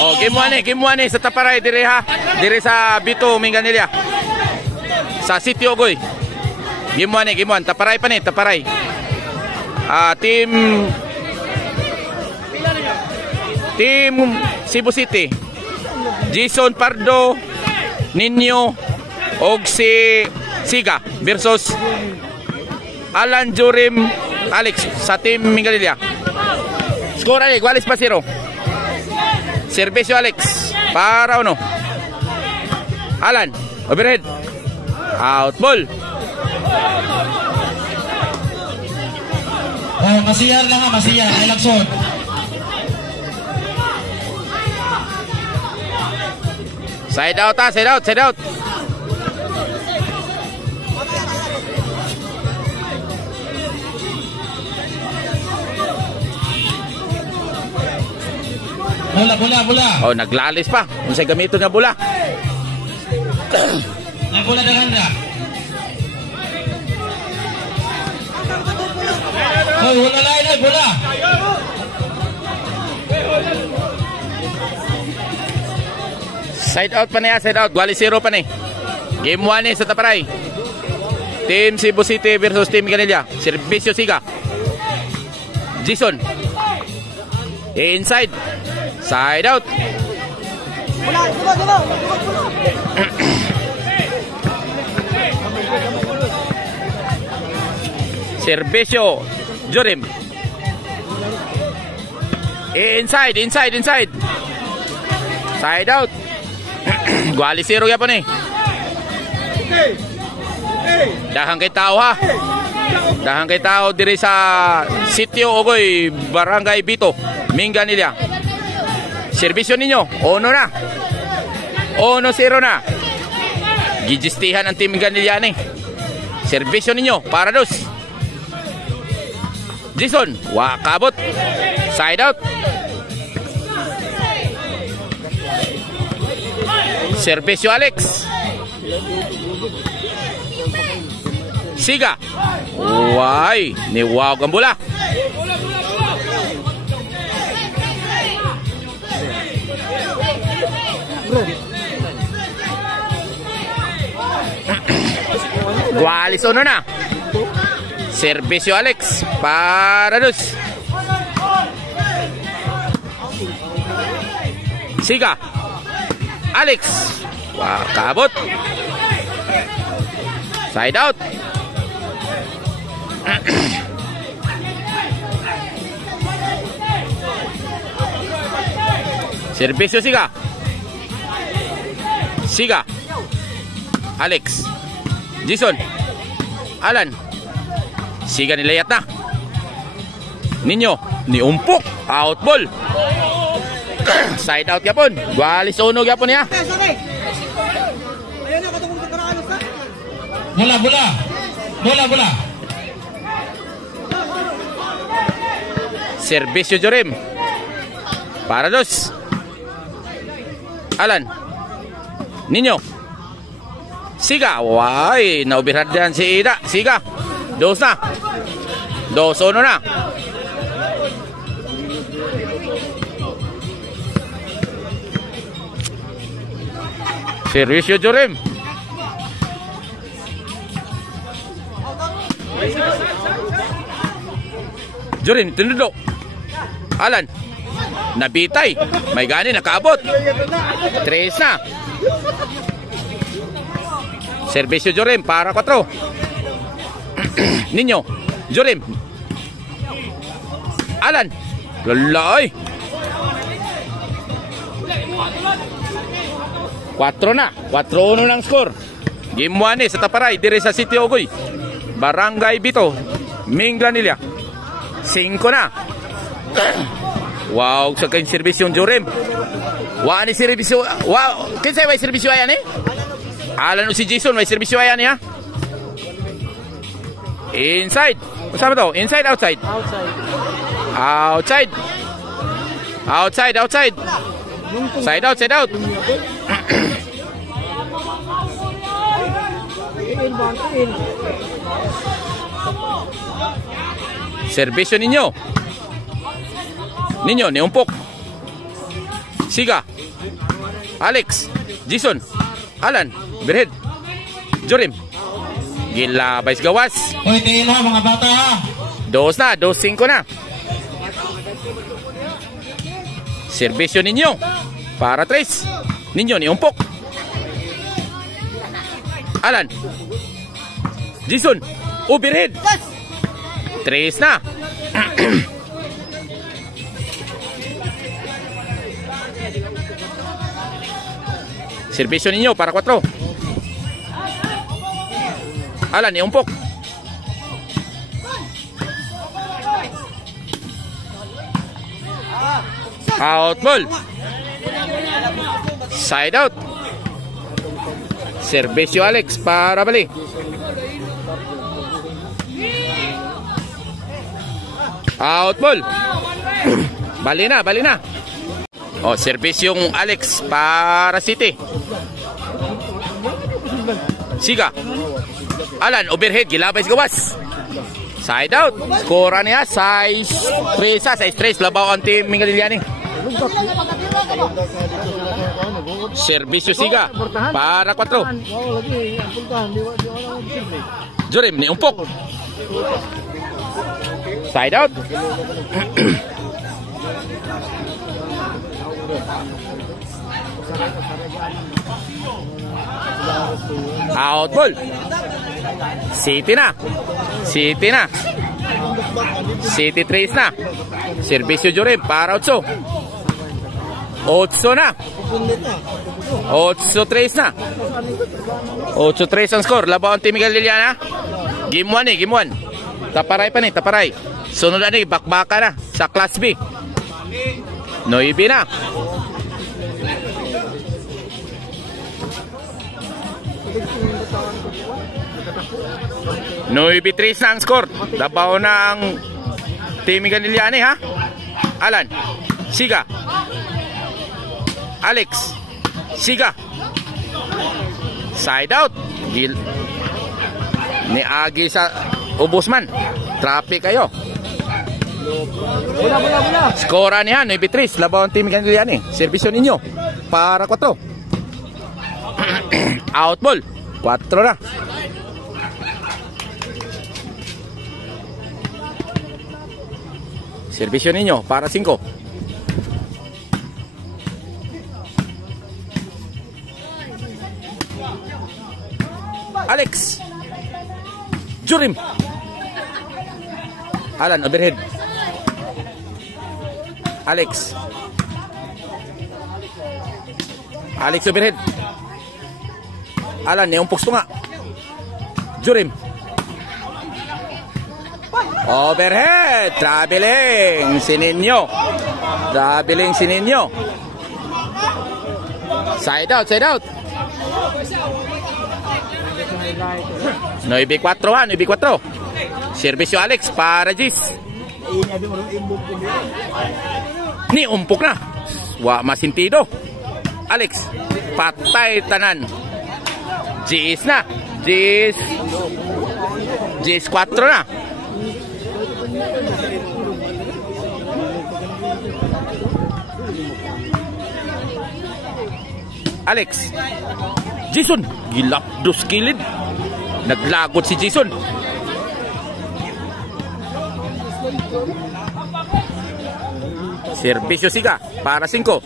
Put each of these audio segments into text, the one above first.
Oh, game 1 sa Taparay dire ha. Dire sa Bito Minganilla. Sa Sitio Ogoy. Game 1, Taparay pa ni, Taparay. Team Cebu City. Jason Pardo, Ninyo og si Siga versus Alan Jorim Alex sa Team Minganilla. Score ay iguales pa 0. Servisyo Alex para uno. Alan, overhead. Out ball. Masiyar lang ha, masiyar. Ay lagsod. Side out ha, side out. Bola. Oh, naglalis pa. Kung sa'y gamito nga bola. Bola na ganda. Oh, wala lain ay bola. Side out pa niya, side out. Guali 0 pa ni. Game 1 sa Taparay. Team Cebu City versus Team Minganilla. Servisyo Siga. Jason. Inside. Side out. Servisyo Jorim. Inside. Side out. Guali 0 yapon eh. Dahang kay tao ha. Dahang kay tao diri sa Sitio Ogoy, Barangay Bito, Minganilla. Servisyo ninyo, 1-0 na. Gigistihan ang Team Minganilla ni. Servisyo ninyo, para dos. Jason, wakabot. Side out. Servisyo Alex. Siga. Why? Niwag ang bola. Gualis na. Servisyo Alex para dos. Siga. Alex. Wakabot. Side out. Servisyo Siga. Alex. Jason. Alan. Siga nilayat na. Ninyo. Niumpok. Out ball. Side out yapon. Gualis unog yapon niya. Bola. Servisyo Jorim. Para dos. Alan. Ninyo. Siga. Why? Naubirad si Ida. Siga. 2 na. Servisyo Jorim. Jorim, tinudok. Alan. Nabitay. May gani, nakaabot. 3 na. Servisyo Jorim para 4. Ninyo. Jorim. Alan. Lalay. 4 na. 4-1 ng score. Game 1 sa Taparay. Dire sa Sitio Ogoy, Barangay Bito, Minganilla. 5 na. Wow, sa kayong servisyo yung Jorim. Wow, ni servisyo. Wow, kinsay may servisyo ayan eh? Alan o si Jason, may servisyo ayan eh ha? Inside. Kasama to? Inside, outside? Outside. Side out. Servisyo ninyo. Niumpok. Siga. Alex. Jason. Alan. Overhead. Jorim. Gilabay sa gawas. Uy, tingin mo mga bata ha. 2 na, 2-5 na. Serbisyo ninyo. Para 3. Ninyo ni umpok. Alan. Jason. Overhead. 3 na. Serbisyo ninyo para 4. Alan ni umpok. Out ball. Side out. Serbisyo Alex para bali. Out ball. Bali na, bali na. Oh, serbisyong Alex para City. Siga. Alan, overhead, gilabay sa gawas. Side out. Skora niya, size 3. Labaw ang team Mingaliliani. Serbisyo Siga para 4. Jorim ni umpok. Side out. Out ball. City na. City na. City 3 na. Serbisyo Jorim para 8. 8 na. 8-3 na. 8-3 ang score. Labaw ang team Miguel Liliana. Game 1 eh, game 1. Taparay pa ni, taparay. Sunod na ni, bakbaka na sa Class B. 9 na. Noy 3 na ang score. Labaw na ang team Miguel Liliana ha. Alan. Siga. Alex. Siga. Side out. Ni Agi sa Ubusman. Traffic kayo. Skora niya 9-3. Labaw ang team Ganiliani. Servisyo ninyo para 4. Out ball. 4 na. Servisyo ninyo para 5. Alex. Jorim. Alan, overhead. Alex. Alex overhead. Alan, yung puksto nga. Jorim. Overhead. Traveling. Sininyo. Traveling Sininyo. Side out, side out. 9-4 ha, 9-4. Servisyo Alex para Gis. Ni umpok na. Wa masintido. Alex, patay tanan. Gis na. Gis 4 na. Alex. Jason, gilap dos kilid. Naglagot si Jason. Servisyo Siga para 5.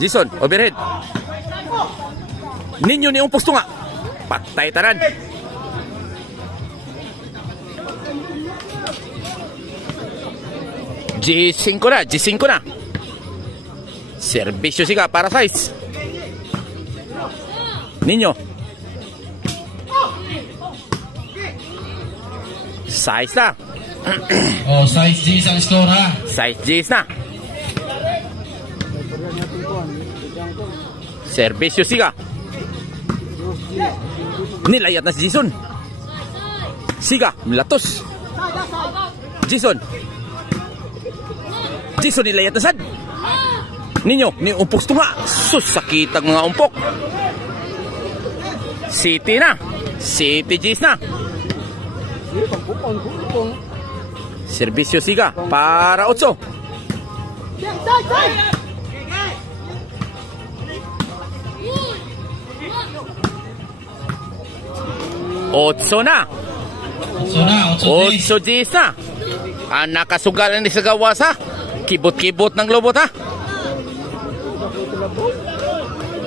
Jason, overhead. Ninyo ni umpos nga. Patay tanan. G5 na, G5 na. Servisyo Siga para 6. Ninyo. Size na. Oh, size G's ang score ha. Size G's na. Servisyo Siga. Nilayat na si Jason. Siga, milatos. Jason. Jason nilayat na sad. Ninyo, ni umpok ito nga. Sus, sakit ang mga umpok. City na. City G's na. Servisyo Siga para 8. 8 na. 8 Gs na. Nakasugal ni sa gawas ha. Kibot-kibot ng lobot ha.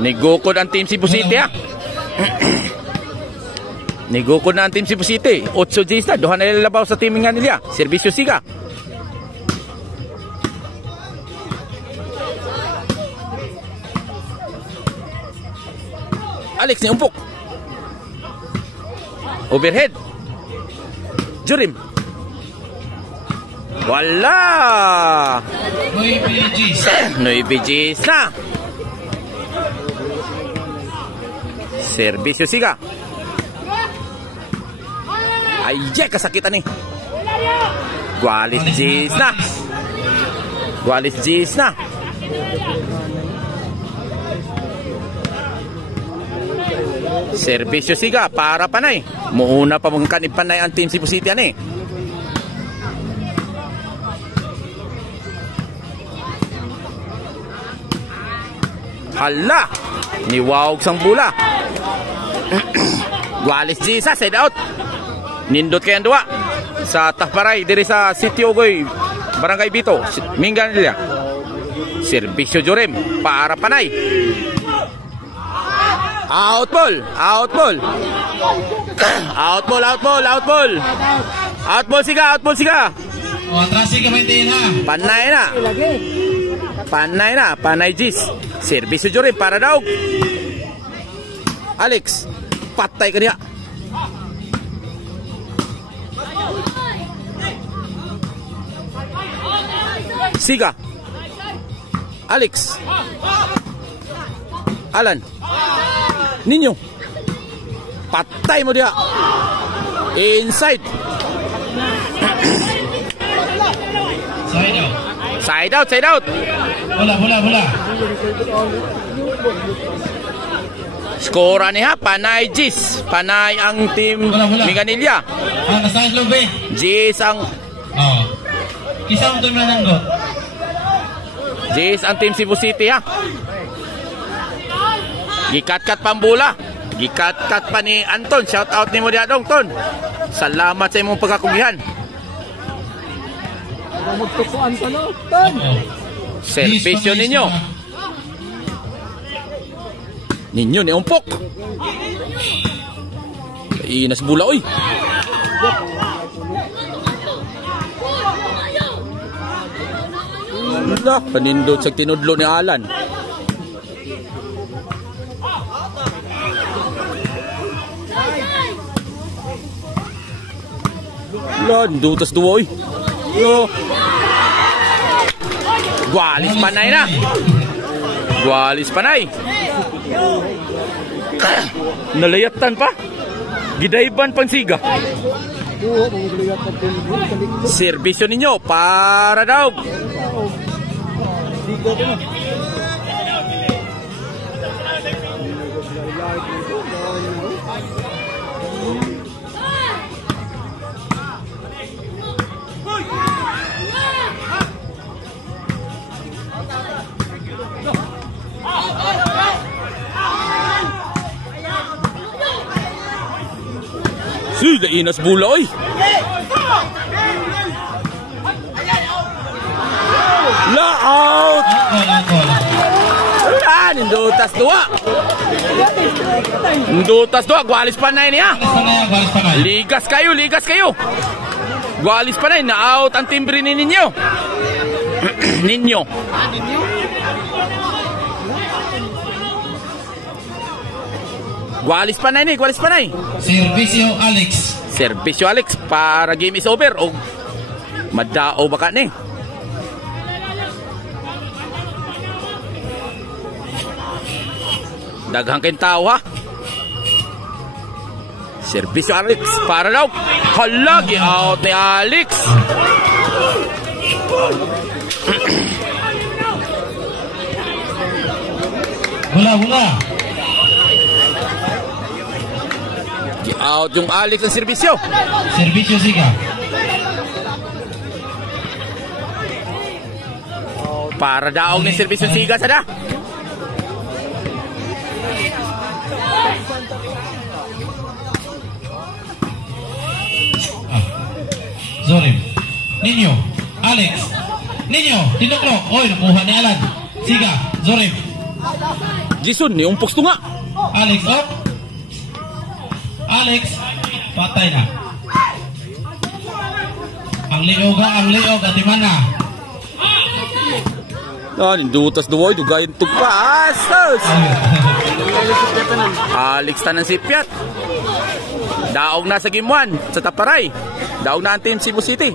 Nigukod ang Team Cebu City ha. Nigukod na ang Team Cebu City. 8 Gs na. Duha na nilalabaw sa teaming nga nila. Serbisyo Siga. Alex ni umpok. Overhead. Jurim. Wala. 9 Gs na. Serbisyo Siga. Ay, kasakitan eh. Gualis Gs na. Gualis Gs na. Serbisyo Siga para panay. Muuna pa mong kanip panay ang Team Cebu City ani. Hala, niwawag sang bula. Gualis G sa side out. Nindot kayang duwa sa Tahparay diri sa City Ogoy, Barangay Bito, Mingan nila. Serbisyo Jurem para panay. Out ball. Out ball Siga. Atras Siga maintain ha. Panay Gis. Serbisyo Jurem para daw. Alex, patay ka niya. Siga. Alex. Alan. Ninyo. Patay mo dia. Inside. Side out. Bola. Skora niya, panay Gis. Panay ang team Minganilla. Nasa lobe. Gis ang isang team na nanggot. Gis ang team Cebu City ha. Gikat-kat pambula. Gikat-kat pa ni Anton. Shout out ni mo diya dong, Ton. Salamat sa imong pagkakugihan. Magtukuan pa no, Ton. Servisyo ninyo. Ninyo ni umpok. Inas bula oy. Wala, panindot sa tinudlo ni Alan. Lan, dutas duwa oy. Gualis panay. Nalayatan pa. Gidayban pang Siga. Serbisyo ninyo para daw. Sila inas bula oy. La out. Nindutas dua. Gualis panay niya. Ligas kayo. Gualis panay na out ang timbre ninyo. Ninyo. Gualis panay. Serbisyo Alex para game is over o madao baka ni. Daghang kayong tao ha. Serbisyo Alex para daw. Halagi out ni Alex. Bola. Out yung Alex ng serbisyo. Serbisyo Siga. Para daog ng serbisyo Siga sada. Zorim. Ninyo. Alex. Ninyo. Tinukro. Oy, nakuha ni Alan. Siga. Zorim. Jason, yung poksto nga. Alex, up. Alex. Patay na. Ang liog. Atimana. Nindutas duwoy, dugayin tugpas. Alex tanan si Piat. Daog na sa game 1 sa Taparay. Daog na ang Team Cebu City.